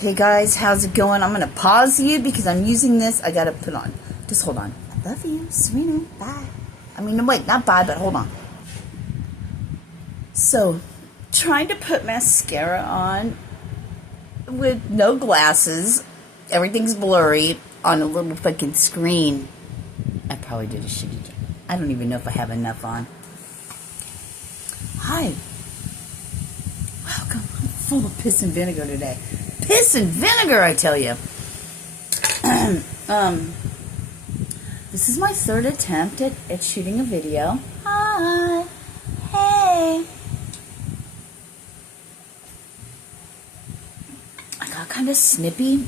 Hey guys, how's it going? I'm going to pause you because I'm using this. I got to put on. Just hold on. I love you. Sirena. Bye. I mean, wait, not bye, but hold on. So, trying to put mascara on with no glasses. Everything's blurry on a little fucking screen. I probably did a shitty job. I don't even know if I have enough on. Hi. Welcome. I'm full of piss and vinegar today. Piss and vinegar, I tell you. This is my third attempt at shooting a video. Hi. Hey. I got kind of snippy.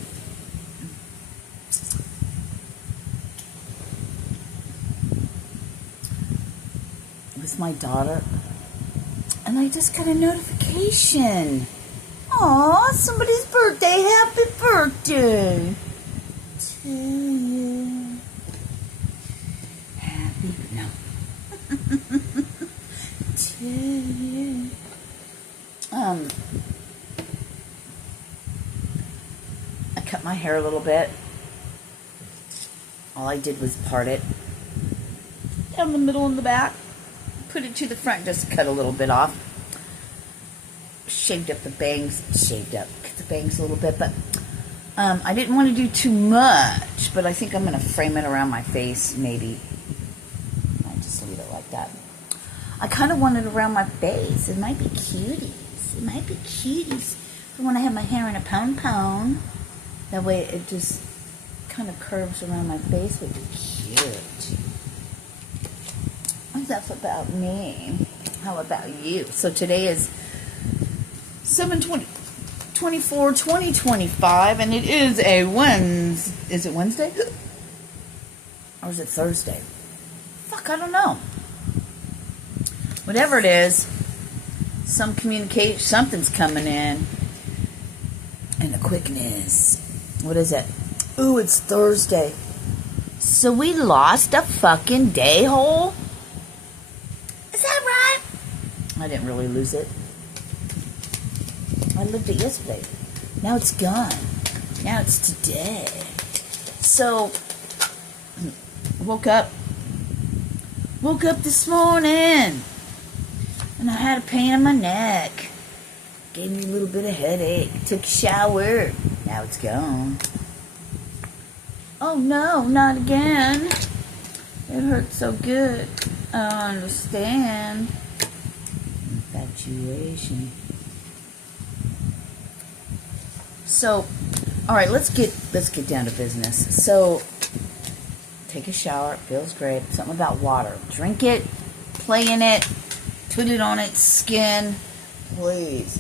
With my daughter. And I just got a notification. Aw, somebody's birthday. Happy birthday to you. Happy, no. To you. I cut my hair a little bit. All I did was part it down the middle and the back. Put it to the front, just cut a little bit off. Shaved up the bangs, cut the bangs a little bit, but I didn't want to do too much, but I think I'm going to frame it around my face, maybe. I just leave it like that. I kind of want it around my face. It might be cuties. It might be cuties for when I have my hair in a pon-pon. That way it just kind of curves around my face. It would be cute. That's about me. How about you? So today is 7/24/2025, and it is a Wednesday. Is it Wednesday? Or is it Thursday? Fuck, I don't know. Whatever it is, something's coming in. And the quickness. What is it? Ooh, it's Thursday. So we lost a fucking day hole? Is that right? I didn't really lose it. I lived it yesterday. Now it's gone. Now it's today. So, woke up this morning, and I had a pain in my neck. Gave me a little bit of headache. Took a shower. Now it's gone. Oh no, not again. It hurts so good. I don't understand. Infatuation. So, all right, let's get down to business. So, take a shower. It feels great. Something about water. Drink it. Play in it. Put it on its skin. Please.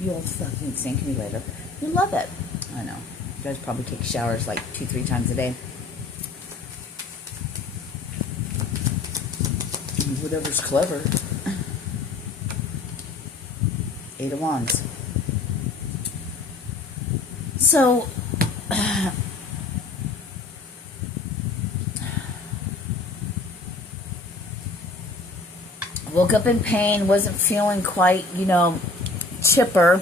You'll fucking thank me later. You love it. I know. You guys probably take showers like 2-3 times a day. Whatever's clever. 8 of Wands. So, woke up in pain, wasn't feeling quite, chipper.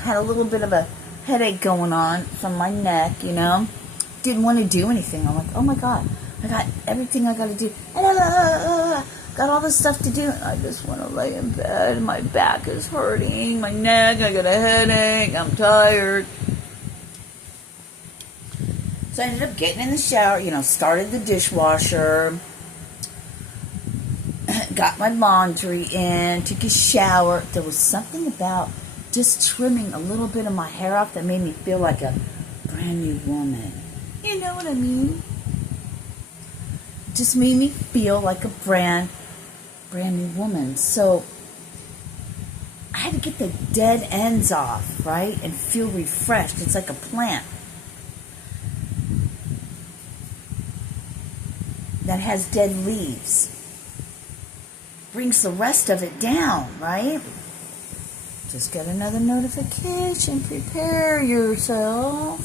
Had a little bit of a headache going on from my neck, Didn't want to do anything. I'm like, oh my God, I got everything I got to do. Got all this stuff to do. I just want to lay in bed. My back is hurting. My neck, I got a headache. I'm tired. So I ended up getting in the shower, started the dishwasher. Got my laundry in. Took a shower. There was something about just trimming a little bit of my hair off that made me feel like a brand new woman. You know what I mean? Just made me feel like a brand new woman. So I had to get the dead ends off, right? And feel refreshed. It's like a plant that has dead leaves. Brings the rest of it down, right? Just got another notification. Prepare yourself.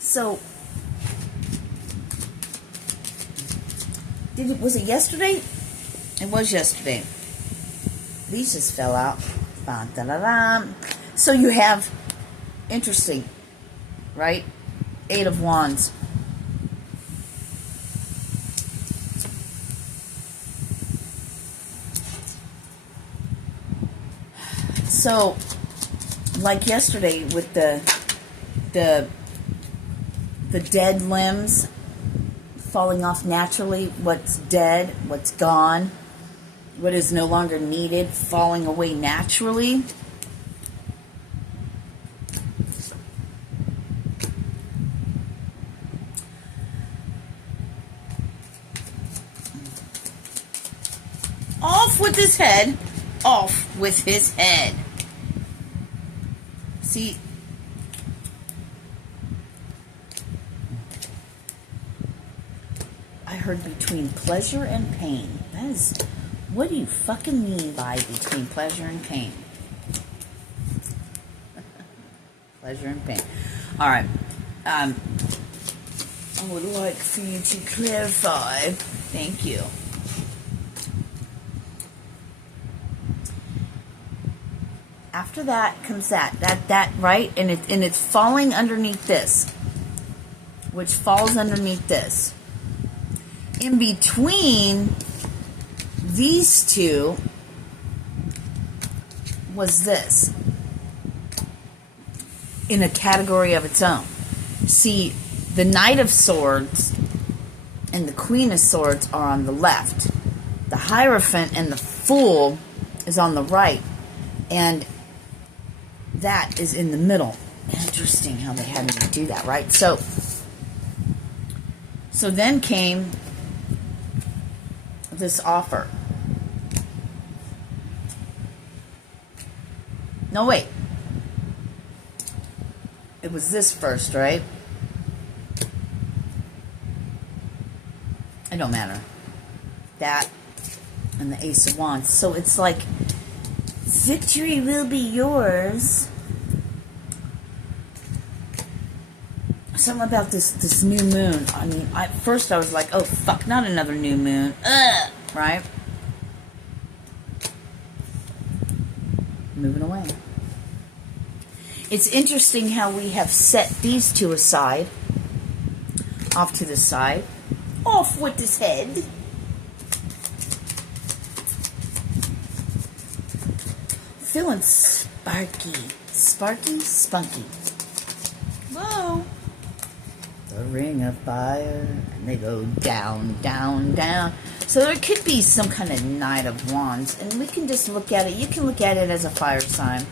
So, was it yesterday? It was yesterday. These just fell out. So you have, interesting, right? 8 of Wands. So, like yesterday with the dead limbs falling off naturally, what's dead, what's gone, what is no longer needed, falling away naturally. Off with his head. Off with his head. See, I heard between pleasure and pain. That is, what do you fucking mean by between pleasure and pain? Pleasure and pain. All right. I would like for you to clarify. Thank you. After that comes that right, and it's falling underneath this, which falls underneath this. In between these two was this, in a category of its own. See, the Knight of Swords and the Queen of Swords are on the left. The Hierophant and the Fool is on the right, and that is in the middle. Interesting how they had me do that, right? So then came this offer. No, wait. It was this first, right? It don't matter. That and the Ace of Wands. So it's like, victory will be yours. Something about this new moon. I mean, first I was like, oh fuck, not another new moon. Ugh, right? Moving away. It's interesting how we have set these two aside, off to the side, off with his head. Feeling sparky, spunky. Whoa. The ring of fire, and they go down, down, down. So there could be some kind of Knight of Wands, and we can just look at it. You can look at it as a fire sign.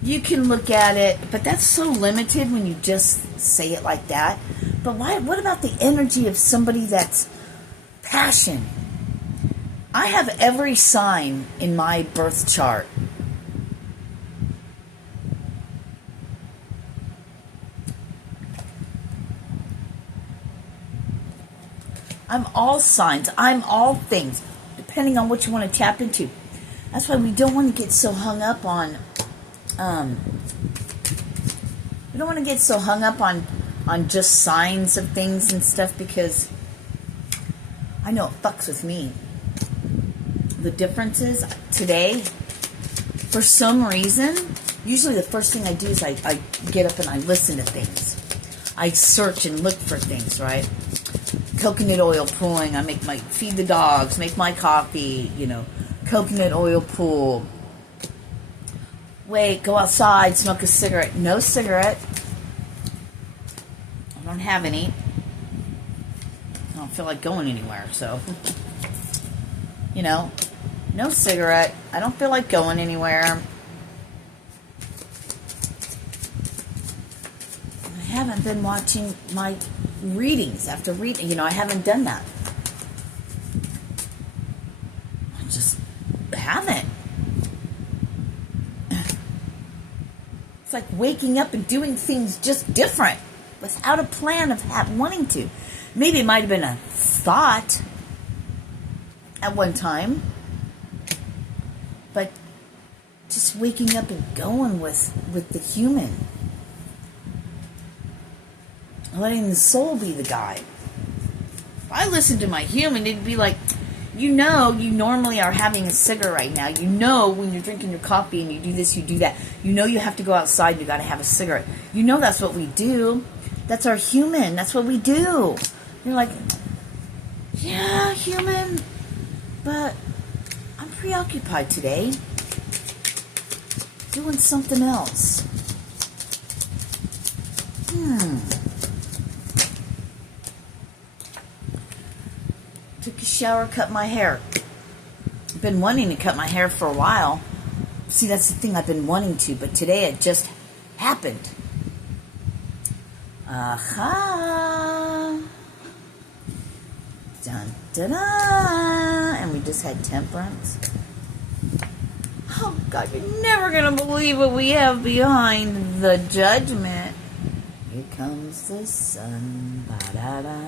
You can look at it, but that's so limited when you just say it like that. But what about the energy of somebody that's passion? I have every sign in my birth chart. I'm all signs. I'm all things, depending on what you want to tap into. That's why we don't want to get so hung up on. We don't want to get so hung up on just signs of things and stuff, because I know it fucks with me. The difference is today, for some reason, usually the first thing I do is I get up and I listen to things. I search and look for things, right? Coconut oil pooling. I feed the dogs, make my coffee, coconut oil pool. Wait, go outside, smoke a cigarette. No cigarette. I don't have any. I don't feel like going anywhere, so. No cigarette. I don't feel like going anywhere. I haven't been watching my readings after reading. I haven't done that. I just haven't. It's like waking up and doing things just different without a plan of wanting to. Maybe it might have been a thought at one time, but just waking up and going with the human. Letting the soul be the guide. If I listened to my human, it'd be like, You know you normally are having a cigarette right now. You know when you're drinking your coffee and you do this, you do that. You know you have to go outside, you got to have a cigarette. You know that's what we do. That's our human. That's what we do. You're like, yeah, human, but I'm preoccupied today. Doing something else. Took a shower, cut my hair. I've been wanting to cut my hair for a while. See, that's the thing, I've been wanting to, but today it just happened. Aha. Dun, dun, dun. And we just had temperance. Oh, God, you're never going to believe what we have behind the judgment. Here comes the sun. Ba-da-da.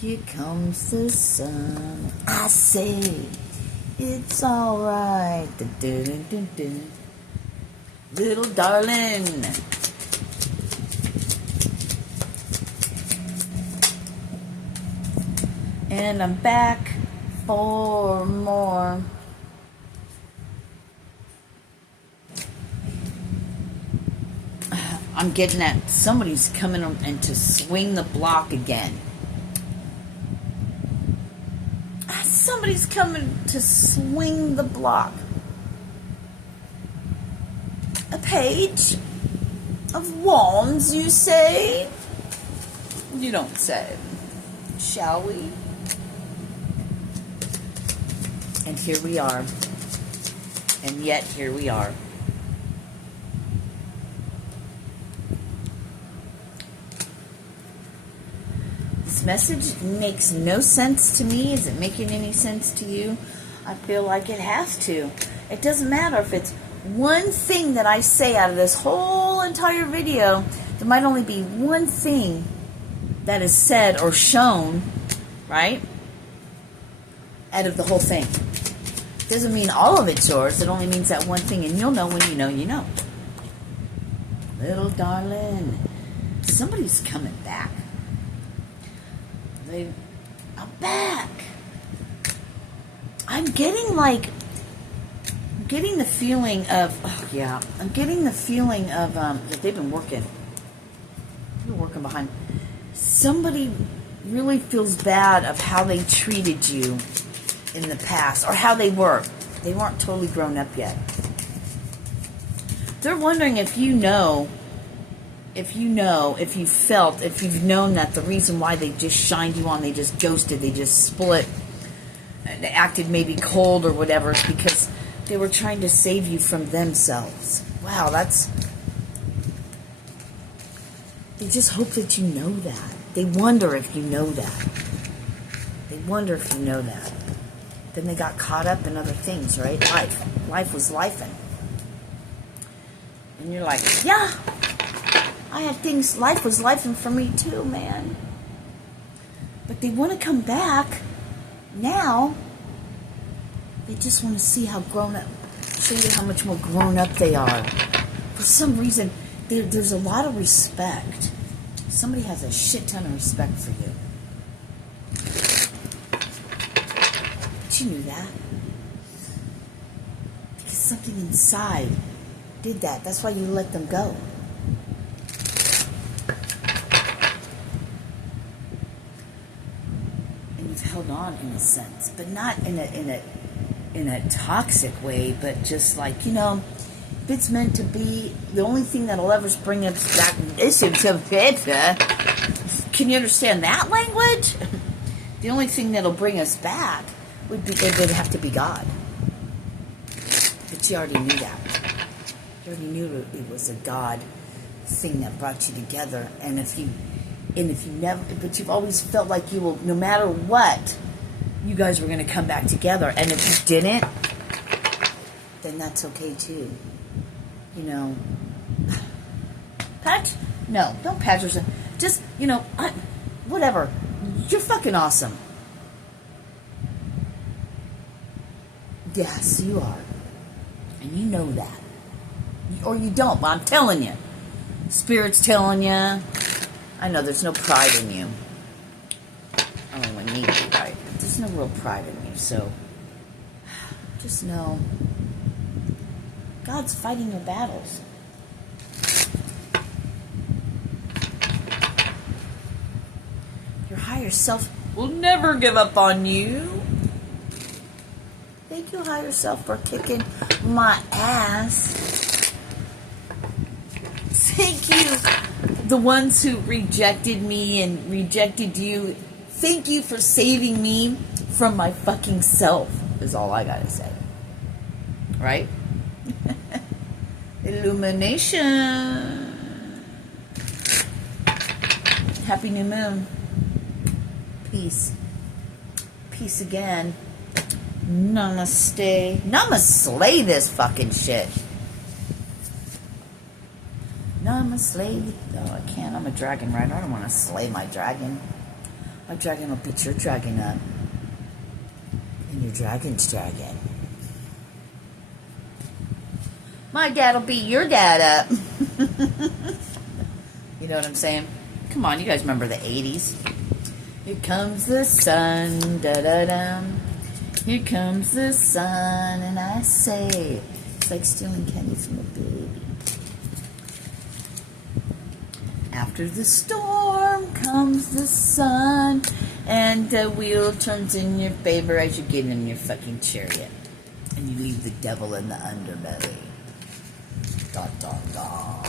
Here comes the sun. I say, it's all right. Da-da-da-da-da. Little darling. And I'm back for more. I'm getting that somebody's coming in to swing the block again. Somebody's coming to swing the block. A page of wands, you say? You don't say. Shall we? And here we are. And yet here we are. This message makes no sense to me. Is it making any sense to you? I feel like it has to. It doesn't matter if it's one thing that I say out of this whole entire video. There might only be one thing that is said or shown, right? Out of the whole thing. Doesn't mean all of it's yours. It only means that one thing, and you'll know when you know you know. Little darling, somebody's coming back. I'm back. I'm getting the feeling of, I'm getting the feeling of that they've been working behind. Somebody really feels bad of how they treated you in the past, or how they were. They weren't totally grown up yet. They're wondering if you've known that the reason why they just shined you on, they just ghosted, they just split, they acted maybe cold or whatever, is because they were trying to save you from themselves. Wow, they just hope that you know that. They wonder if you know that. Then they got caught up in other things, right? Life was lifing. And you're like, yeah, I had things, life was lifing for me too, man. But they want to come back now. They just want to see how grown up, show you how much more grown up they are. For some reason, there's a lot of respect. Somebody has a shit ton of respect for you. But you knew that. Because something inside did that. That's why you let them go. And you've held on in a sense, but not in a toxic way, but just like, if it's meant to be, the only thing that'll ever bring us back is can you understand that language? The only thing that'll bring us back would have to be God. But you already knew that. You already knew it was a God thing that brought you together. And if you never, but you've always felt like you will, no matter what, you guys were going to come back together. And if you didn't, then that's okay too. Pat? No, don't pat yourself. Just, whatever. You're fucking awesome. Yes, you are. And you know that. Or you don't, but I'm telling you. Spirit's telling you. I know there's no pride in you. I don't want me to be right. But there's no real pride in you. So just know God's fighting your battles. Your higher self will never give up on you. Thank you, higher self, for kicking my ass. Thank you, the ones who rejected me and rejected you. Thank you for saving me from my fucking self, is all I gotta say. Right? Illumination. Happy new moon. Peace. Peace again. Namaste. Namaste this fucking shit. Namaste. Oh, I can't. I'm a dragon rider. I don't want to slay my dragon. My dragon will beat your dragon up. And your dragon's dragon. My dad will beat your dad up. You know what I'm saying? Come on, you guys remember the 80s. Here comes the sun, da-da-dum. Here comes the sun, and I say, it's like stealing candy from a baby. After the storm comes the sun, and the wheel turns in your favor as you get in your fucking chariot. And you leave the devil in the underbelly. Dun, dun, dun.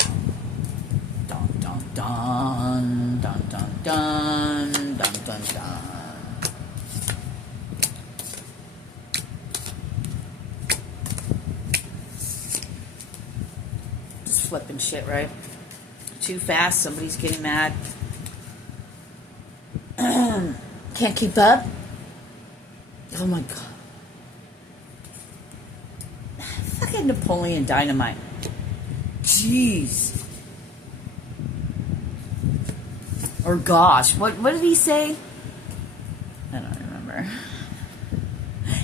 Dun, dun, dun. Dun, dun, dun. Dun, dun, dun. Just flipping shit, right? Too fast, somebody's getting mad. Can't keep up? Oh my god. Fucking Napoleon Dynamite. Jeez. Or gosh, what did he say? I don't remember.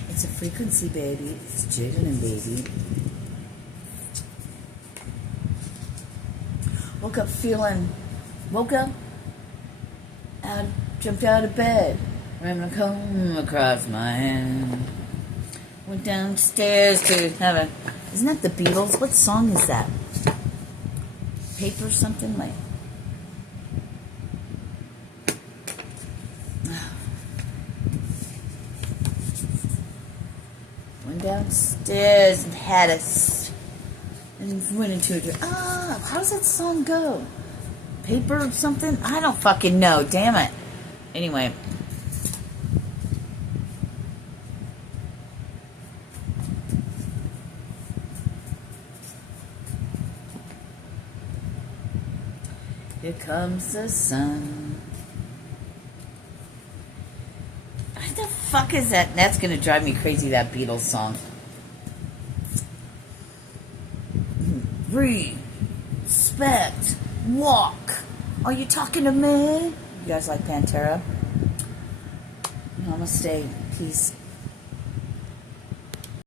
It's a frequency, baby. It's jiggling, baby. Woke up, jumped out of bed, ran a comb across my hand, went downstairs to have a, isn't that the Beatles? What song is that? Paper something like, went downstairs and had a, and went into a, how does that song go? Paper something? I don't fucking know, damn it. Anyway. Here comes the sun. What the fuck is that? That's gonna drive me crazy, that Beatles song. Respect. Walk. Are you talking to me? You guys like Pantera? Namaste. Peace.